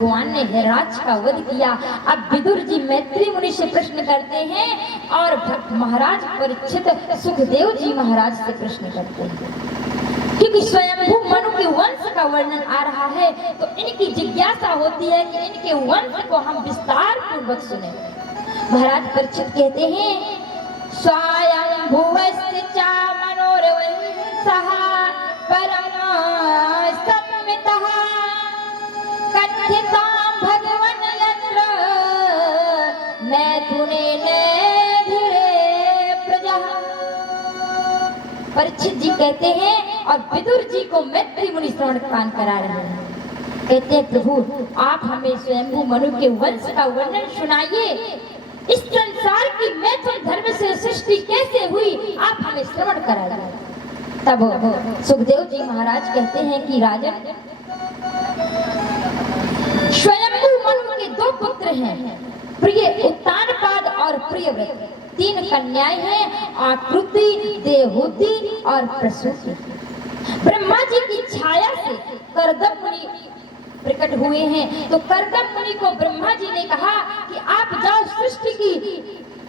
भगवान ने हिरराज का वध किया। अब विदुर जी मैत्री मुनि से प्रश्न करते हैं और महाराज परीक्षित सुखदेव जी महाराज से प्रश्न करते हैं, क्योंकि स्वयंभू मनु के वंश का वर्णन आ रहा है तो इनकी जिज्ञासा होती है कि इनके वंश को हम विस्तार पूर्वक सुने। महाराज परीक्षित कहते हैं, स्वयंभुवस्य च मनोरवंशः परम सत्मितः कथितां भगवन् यत्र मैथुनेन धीरे प्रजा। परीक्षित जी कहते हैं और विदुर जी को मैत्री मुनि श्रवण कान करा रहे हैं। कहते हैं, प्रभु आप हमें स्वयंभू मनु के वंश का वर्णन सुनाइए। इस संसार की मैथुन धर्म से सृष्टि कैसे हुई, आप हमें श्रवण कराइए। तब सुखदेव जी महाराज कहते हैं कि राजन, स्वयंभू मनु के दो पुत्र हैं, प्रिय उत्तानपाद और प्रियव्रत। 3 कन्याएं हैं, आकृति, देवहूति और प्रसूति। ब्रह्मा जी की छाया से करदम मुनि प्रकट हुए हैं, तो करदम मुनि को ब्रह्मा जी ने कहा कि आप जाओ सृष्टि की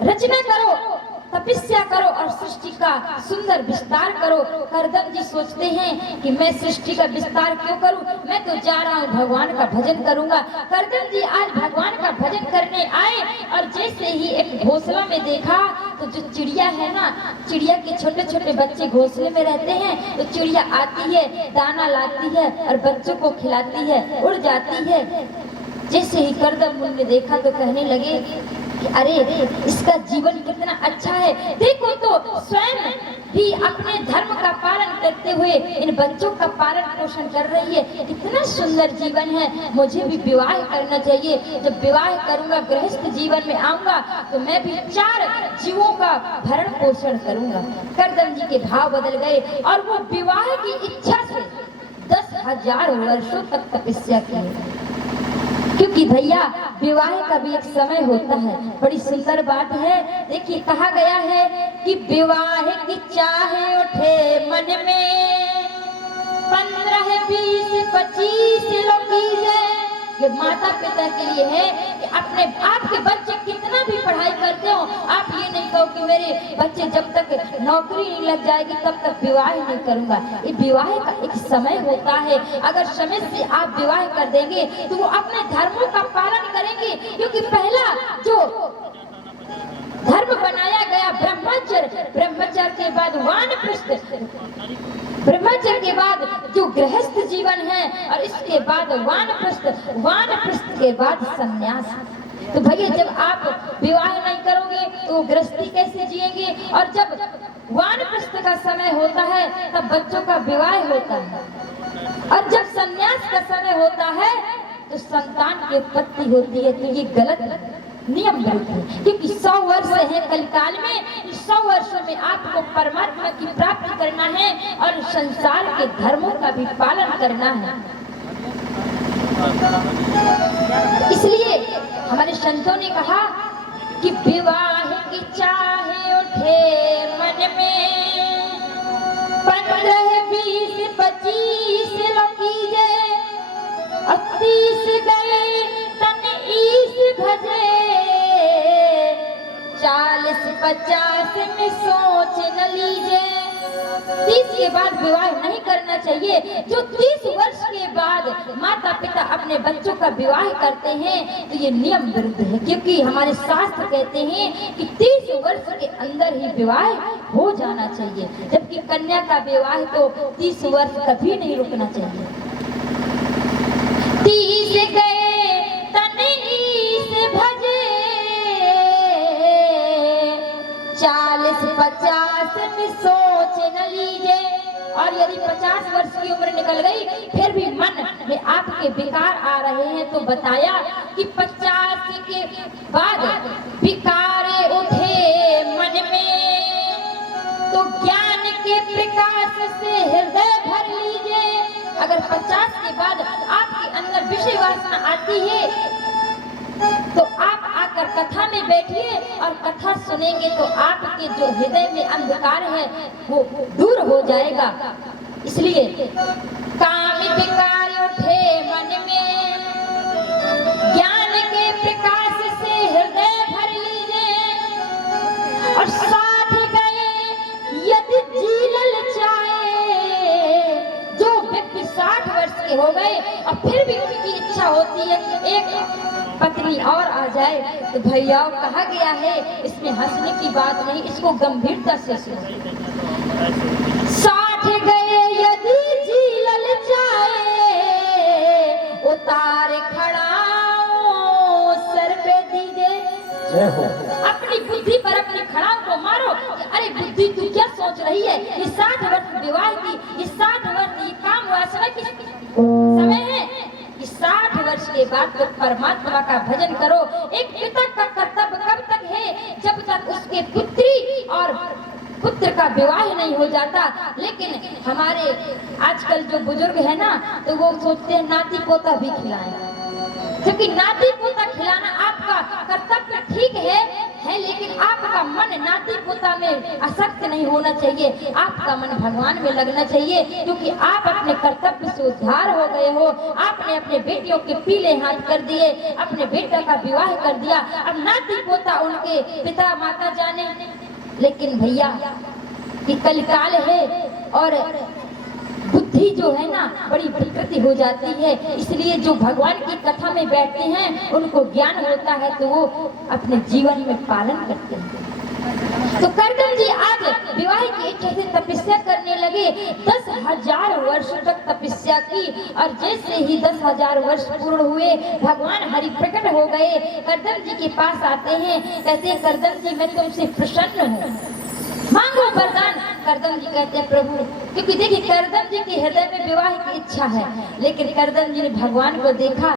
रचना करो, तपस्या करो और सृष्टि का सुंदर विस्तार करो। करदम जी सोचते हैं कि मैं सृष्टि का विस्तार क्यों करूं, मैं तो जा रहा हूं भगवान का भजन करूंगा। करदम जी आज भगवान का भजन करने आए और जैसे ही एक घोंसला में देखा तो जो चिड़िया है ना, चिड़िया के छोटे छोटे बच्चे घोंसले में रहते हैं, तो चिड़िया आती है, दाना लाती है और बच्चों को खिलाती है, उड़ जाती है। जैसे ही करदम मुनि ने देखा तो कहने लगे, अरे इसका जीवन कितना अच्छा है, देखो तो स्वयं भी अपने धर्म का पालन करते हुए इन बच्चों का पालन पोषण कर रही है, कितना सुंदर जीवन है, मुझे भी विवाह करना चाहिए। जब विवाह करूंगा, गृहस्थ जीवन में आऊंगा तो मैं भी 4 जीवों का भरण पोषण करूंगा। करदम जी के भाव बदल गए और वो विवाह की इच्छा से 10,000 वर्षों तक तपस्या की। क्योंकि भैया विवाह का भी एक समय होता है। बड़ी सुंदर बात है, देखिए कहा गया है कि विवाह की चाहे उठे मन में 15, 20, 25 लोग ये माता पिता के लिए है कि अपने आपके बच्चे कितना भी पढ़ाई करते हो, आप ये नहीं कहो कि मेरे बच्चे जब तक नौकरी नहीं लग जाएगी तब तक विवाह नहीं करूंगा। ये विवाह का एक समय होता है, अगर समय से आप विवाह कर देंगे तो वो अपने धर्मों का पालन करेंगे। क्योंकि पहला जो धर्म बनाया गया ब्रह्मचर्य, ब्रह्मचर्य के बाद वानप्रस्थ, ब्रह्मचर्य के बाद जो गृहस्थ जीवन है और इसके बाद वानप्रस्थ, वानप्रस्थ के बाद संन्यास। तो भैया जब आप विवाह नहीं करोगे तो गृहस्थी कैसे जिएंगे, और जब वानप्रस्थ का समय होता है तब बच्चों का विवाह होता है, और जब संन्यास का समय होता है तो संतान की उत्पत्ति होती है। तो ये गलत नियम विरुद्ध है, क्योंकि 100 वर्ष है कलिकाल में, 100 वर्षों में आपको परमात्मा की प्राप्ति करना है और संसार के धर्मों का भी पालन करना है। इसलिए हमारे संतों ने कहा कि विवाह की चाहे उठे मन में 15, 20, 25 लोग कीजे और 30 गए तन ईस भजे 40, 50 में सोच न लीजिए। 30 के बाद विवाह नहीं करना चाहिए। जो 30 वर्ष के बाद माता पिता अपने बच्चों का विवाह करते हैं तो ये नियम विरुद्ध है, क्योंकि हमारे शास्त्र कहते हैं कि 30 वर्ष के अंदर ही विवाह हो जाना चाहिए, जबकि कन्या का विवाह तो 30 वर्ष कभी नहीं रुकना चाहिए। 30 गए तन ईस भजे 40, 50 में सोच न लीजिए। और यदि 50 वर्ष की उम्र निकल गई फिर भी मन में आपके विकार आ रहे हैं तो बताया कि 50 के बाद विकारे उठे मन में तो ज्ञान के प्रकाश से हृदय भर लीजिए। अगर 50 के बाद आपके अंदर विषय वासना आती है तो आप आकर कथा में बैठिए और कथा सुनेंगे तो आपके जो हृदय में अंधकार है वो दूर हो जाएगा। इसलिए काम विकार उठे मन में होती है कि एक पत्नी और आ जाए, तो भैया कहा गया है इसमें हंसने की बात नहीं, इसको गंभीरता से सुनो। 60 गए यदि जी ललचाए, उतार खड़ाओ सर पे दीजिए। अपनी बुद्धि पर अपनी खड़ाओं को मारो। अरे बुद्धि तू क्या सोच रही है? ये 60 वर्ष विवाह की, ये 60 वर्ष ये काम हुआ समय है। इस 60 वर्ष के बाद तो परमात्मा का भजन करो। एक पिता का कर्तव्य कब तक है? जब तक उसके पुत्री और पुत्र का विवाह नहीं हो जाता। लेकिन हमारे आजकल जो बुजुर्ग है ना, तो वो सोचते हैं नाती पोता भी खिलाएं, क्योंकि नाती पोता खिलाना आपका कर्तव्य ठीक है, लेकिन आपका मन नाती पोता में आसक्त नहीं होना चाहिए। आपका मन भगवान में लगना चाहिए, क्योंकि आप अपने कर्तव्य से उद्धार हो गए हो। आपने अपने बेटियों के पीले हाथ कर दिए, अपने बेटा का विवाह कर दिया। अब नाती पोता उनके पिता माता जाने। लेकिन भैया कि कलिकाल है और बुद्धि जो है ना बड़ी विकृति हो जाती है, इसलिए जो भगवान की कथा में बैठते हैं उनको ज्ञान होता है, तो वो अपने जीवन में पालन करते हैं। तो कर्दम जी आज विवाह की इच्छा से तपस्या करने लगे। 10,000 वर्ष तक तपस्या की, और जैसे ही 10,000 वर्ष पूर्ण हुए, भगवान हरि प्रकट हो गए। कर्दम जी के पास आते हैं, कहते हैं कर्दम जी मैं तुमसे प्रसन्न हूँ, मांगो वरदान। कर्दम जी कहते हैं प्रभु, क्योंकि देखिए कर्दम जी के हृदय में विवाह की इच्छा है, लेकिन कर्दम जी ने भगवान को देखा